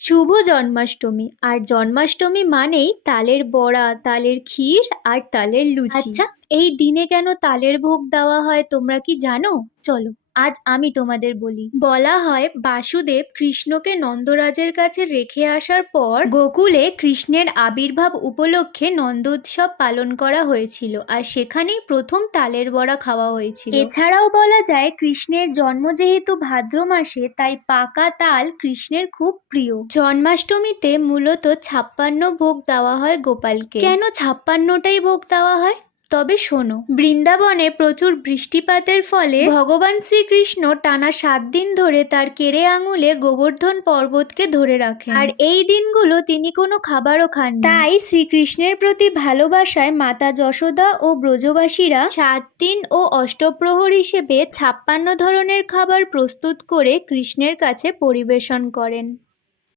শুভ জন্মাষ্টমী। আর জন্মাষ্টমী মানেই তালের বড়া তালের ক্ষীর আর তালের লুচি। আচ্ছা। এই দিনে কেন তালের ভোগ দেওয়া হয় তোমরা কি জানো? চলো। আজ আমি তোমাদের বলি। বলা হয়, বাসুদেব কৃষ্ণকে নন্দরাজের কাছে রেখে আসার পর গোকুলে কৃষ্ণের আবির্ভাব উপলক্ষে নন্দোৎসব পালন করা হয়েছিল আর সেখানেই প্রথম তালের বড়া খাওয়া হয়েছিল। এছাড়াও বলা যায়, কৃষ্ণের জন্ম যেহেতু ভাদ্র মাসে, তাই পাকা তাল কৃষ্ণের খুব প্রিয়। জন্মাষ্টমীতে মূলত ছাপ্পান্ন ভোগ দেওয়া হয় গোপালকে। কেন ছাপ্পান্নটাই ভোগ দেওয়া হয়? তবে শোনো, বৃন্দাবনে প্রচুর বৃষ্টিপাতের ফলে ভগবান শ্রীকৃষ্ণ টানা সাত দিন ধরে তার কেড়ে আঙুলে গোবর্ধন পর্বতকে ধরে রাখেন। আর এই দিনগুলো তিনি কোনো খাবারও খান তাই শ্রীকৃষ্ণের প্রতি ভালোবাসায় মাতা যশোদা ও ব্রজবাসীরা সাত দিন ও অষ্টপ্রহর হিসেবে ছাপ্পান্ন ধরনের খাবার প্রস্তুত করে কৃষ্ণের কাছে পরিবেশন করেন।